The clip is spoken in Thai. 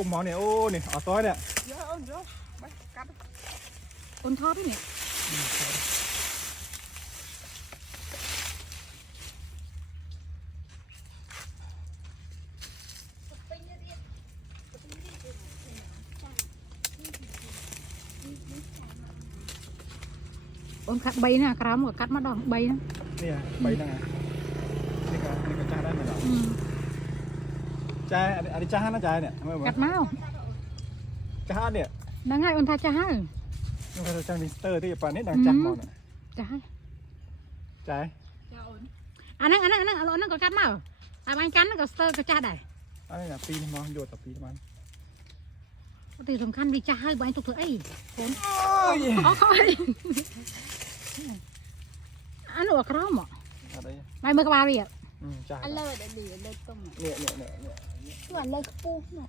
กุ้งหมอเนี่ยโอ้เนี่ยเอาต้อยเนี่ยเยอะเยอะไปกัด คนทอดด้วยเนี่ยคนคัดใบนะกระมกับคัดมาดองใบนะเนี่ยใบนั่งไงนี่ก็จ้าได้ไหมล่ะจ้าอันนี้จ้านะจ้าเนี่ยกัดเมาจ้าเนี่ยนั่งไงคนทาจ้านี่ก็จ้ามิสเตอร์ที่ป่านนี้ดังจ้ามองเนี่ยจ้าจ้าอันนั้นก็กัดเมาอันนั้นกันก็สเตอร์ก็จ้าได้อันนี้ปีมองโยดต่อปีมันตีสำคัญวิจาให้ใบตุกเถอะไอ้คนอันนู้นกระมใบเมื่อกบารีอ่ะจ้าอันเลิศดีเลิศต้มเนี่ยส่วนเลิศปูน่ะ